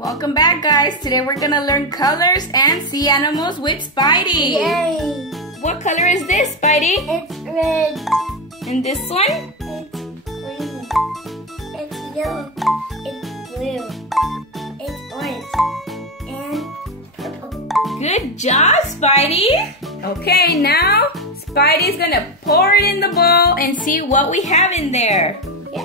Welcome back, guys. Today we're gonna learn colors and sea animals with Spidey. Yay! What color is this, Spidey? It's red. And this one? It's green. It's yellow. It's blue. It's orange. And purple. Good job, Spidey. Okay, now Spidey's gonna pour it in the bowl and see what we have in there. Yeah.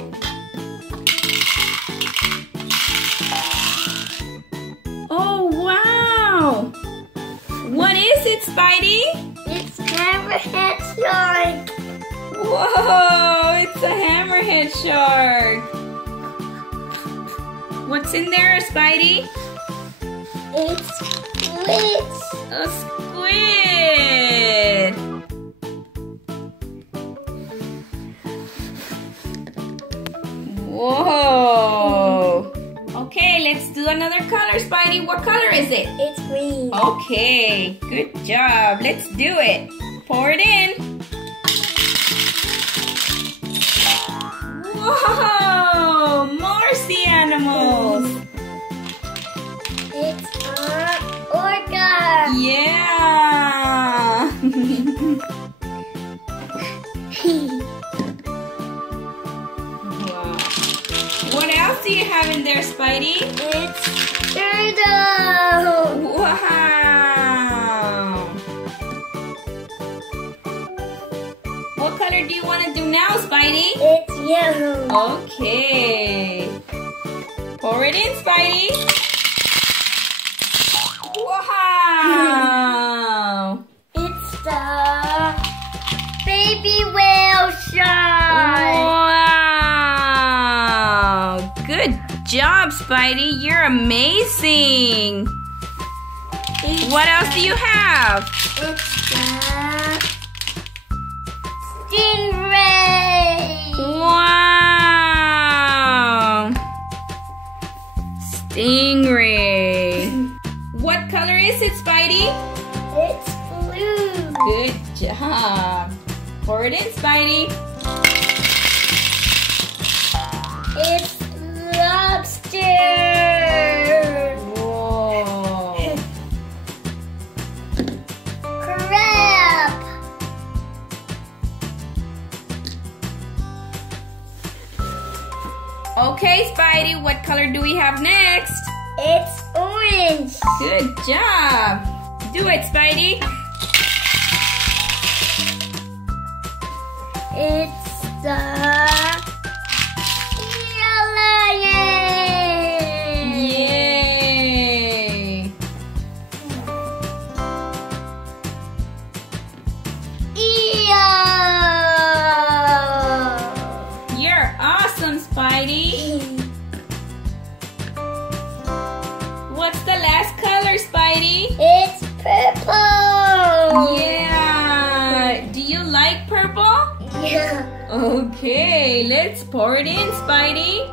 Oh, wow! What is it, Spidey? It's hammerhead shark. Whoa, it's a hammerhead shark. What's in there, Spidey? It's squid. A squid. Whoa. Okay, let's do another color, Spidey. What color is it? It's green. Okay, good job. Let's do it. Pour it in. Whoa, more sea animals. It's an orca. Yeah. Wow. What else do you have in there, Spidey? It's turtle. Wow. What color do you want to do now, Spidey? It's yellow. Okay. Pour it in, Spidey. Wow. It's the baby whale shark. Wow. Good job, Spidey. You're amazing. What else do you have? It's the stingray. Wow. Stingray. What color is it, Spidey? It's blue. Good job. Pour it in, Spidey. It's lobster. Whoa. Crab. Okay, Spidey, what color do we have next? It's orange. Good job. Do it, Spidey. It's the lion. Yay. Eel. You're awesome, Spidey. What's the last color, Spidey? It's purple. Yeah. Do you like purple? Yeah. Okay, let's pour it in, Spidey.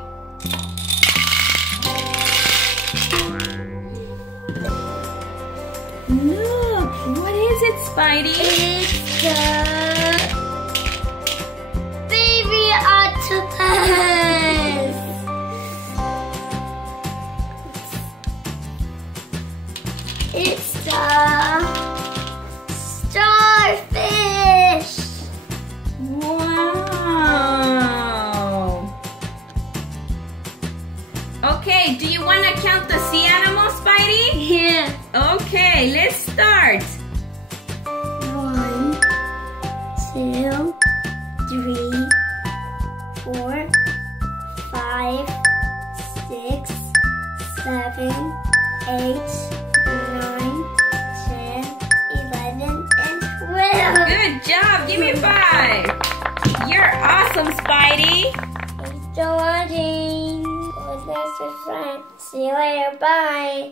Look, what is it, Spidey? It's the baby octopus. It's the starfish. Wow. Okay, do you want to count the sea animals, Spidey? Yeah. Okay, let's start. 1, 2, 3, 4, 5, 6, 7, 8, 9, 10, 11, and 12. Good job, give me 5. You're awesome, Spidey. Thanks for watching. It was nice to friend. See you later. Bye.